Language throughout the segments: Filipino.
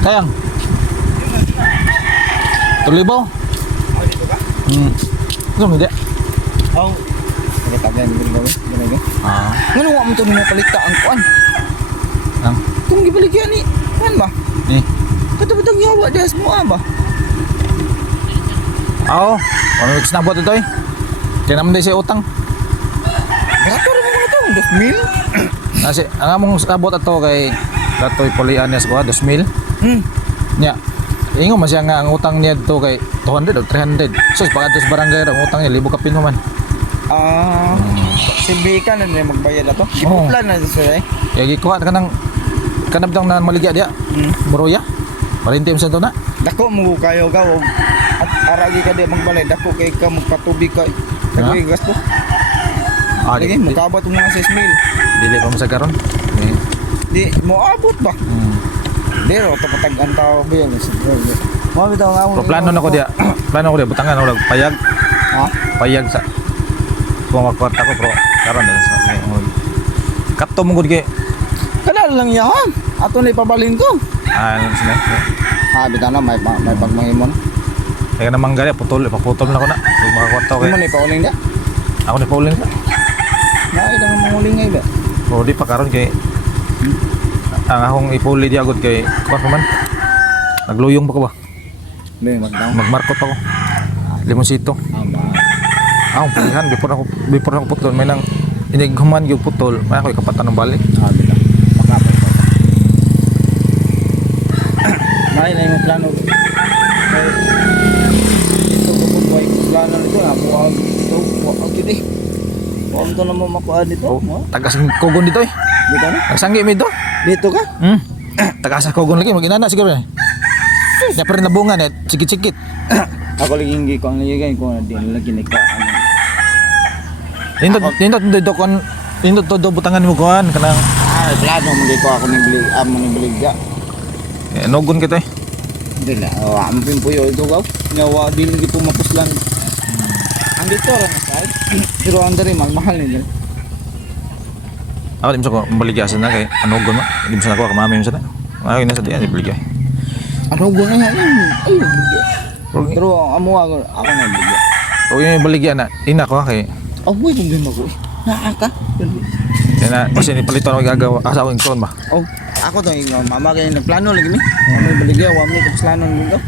Sayang. Tulibaw. Oh, dito ka? Ano mo di? Oh. Nagkatabi ang gawin gawin. Ganun. Ngano wa mo to nimo palikta ang kuan? Ang? Kung gibaligyan ni, kan ba? Ni. Katubutang yawa dias mo ba? Oo. Ano nabot ito eh? Kaya naman din siya utang. Barato rin mo ito, 2,000. Kasi ang among sabot ato kay Latoy Polianes ko 2,000. Nya. Ingo man siya nga ang utang niya dito kay 200 o 300. So pag ato sa barangay ang utang niya 1,000 kapin mo man. Si Bika na rin magbayad na to. Oo. Gipuplan na siya eh. Kaya gikuha ka ng kanabdang na maligya dia. Muruya. Marintim sa to na. Dako mo kayo ka og at aragi ka di magbalay. Dako kay ka magpatubig ka. Dako kay gasto. Lagi mo kabat mo mga 6,000. Dili pa mo sa karon. Di mo abot ba? Dero to patagan tao ba yan. Mo bitaw nga Pero plano na ko dia. Plano ko dia butangan ako lang payag. Ha? Payag sa kung makwarta ko pero karon din sa kapto mo gud kay Kanal lang yan. Ato na ipabalin ko. ano sila. Bitaw na may pagmangimon. Kaya namang gali putol na ko na. Kung makakwarta ko Mo kay ni pauling da. ako ni Pauline ka. Na ilang manguling ngay ba? O di pa karon kay ang akong ipuli di agad kay kuwan pa man. Nagluyong pa ko ba? Dili magdaw. Magmarkot pa ko. Limonsito. Ang pulihan before ako putol may nang inighuman yung putol may ako ikapatan ng balik. Bitaw. Makapal pa. Nay na yung plano. Ito bukod boy plano nito na buwag ito. Buwag gid eh. Buwag to na mo makuha dito. Tagas ng kogon dito eh. Dito na. Nagsanggi mi dito. Dito ka? Tagas sa kogon lagi maginana siguro eh. Ya pa rin nabungan eh. Sikit-sikit. Ako lagi hindi ko ang lagay ko na din lagi ni ka. Nindot dito kon nindot todo butangan mo kuan kanang Plano mo dito ako ni bili amo ni biligya. nogon kita eh. Dila, ang pimpuyo ito gaw. Nyawa dili dito mapuslan. Ang dito ra na side. Pero ang dari mahal ni. Ako di mo ko maligyasan na kay anogon mo. Di mo sa nakuha kamami mo sa na. Ako na sa diyan ibaligay. Ano go na yan? Ay, biligya. Pero amo ako na biligya. O yung baligya na ina ko kay Oh, boy, kung din ako. Naaka. kaya na kasi ni palito na gagawa asa ko yung ba. Oh, ako to yung mama kaya nagplano lagi ni. Ano biligya, wa mo kapuslanon mo daw.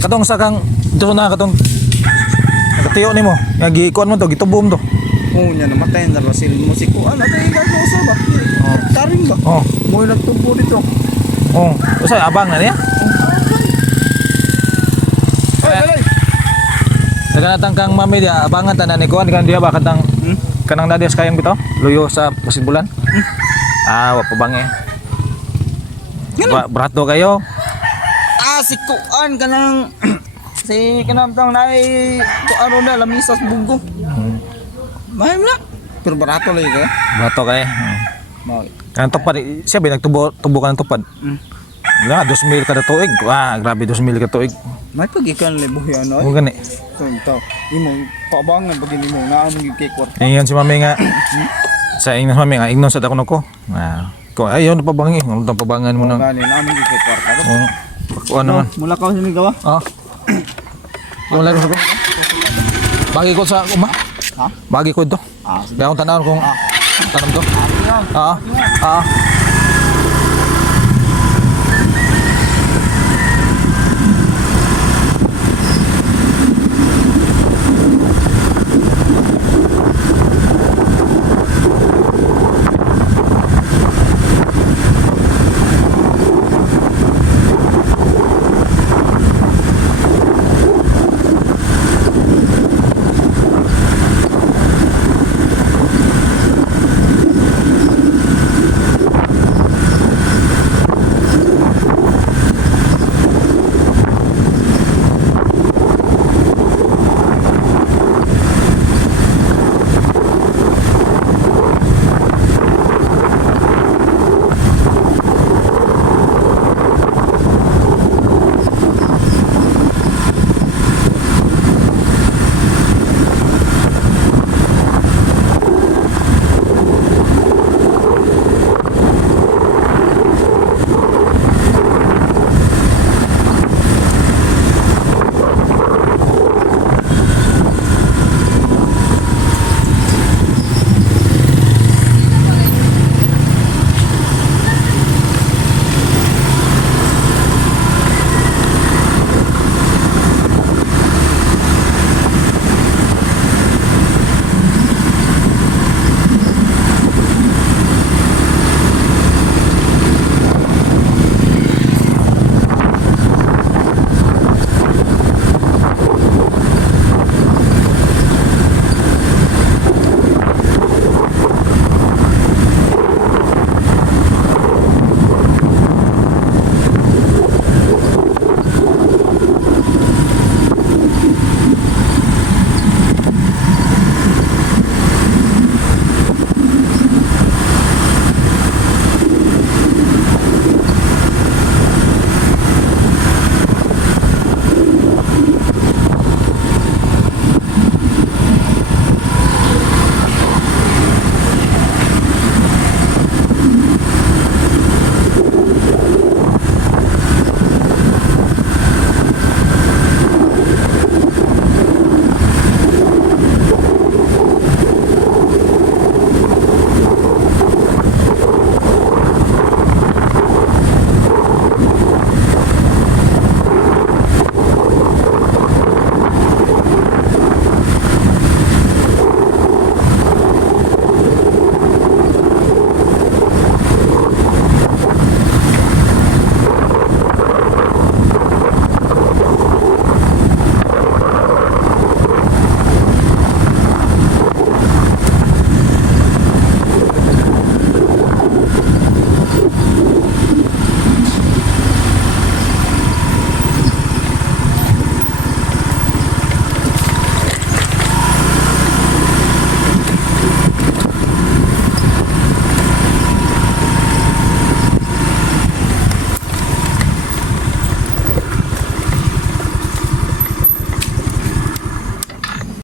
Katong sa kang dito na katong nakatiyo nimo nga gikuan mo to gitubom to. Oh, nya namatay na rasil musiko. Ano tayo gagawa ba? Taring ba? Oh. Mo nagtubo dito. Oh, usay abang na niya. Naganatang kang mami dia abangan tanan ni kuan kan dia ba katang kanang nadias kayang bitaw luyo sa Basidbulan. Wa pa bangi. Brato kayo. Si kuan kanang si kanang tang nai kuan na lamisas bunggo. Mahal na. Pero barato lagi kaya. Brato kay. Mau. Kanang tupad siya ba nagtubo kanang tupad. Wala 2,000 kada tuig. Grabe 2,000 kada tuig. May pagikan libo yan Mo ay. gani. Ito, imo pabangan pag mo na among kay kwarta. Ingon si mami nga sa ingnon mami nga ingnon sa takon ko. Ko ayon pa bangi, ngulong pabangan mo nang. Gani na among kay kwarta. Kuan naman. Mula ka sa gawa. Yung laro ko. Bagi ko sa uma. Ha? Bagi ko ito. Kaya akong tanawin kung tanong to. Ano yan? Ah.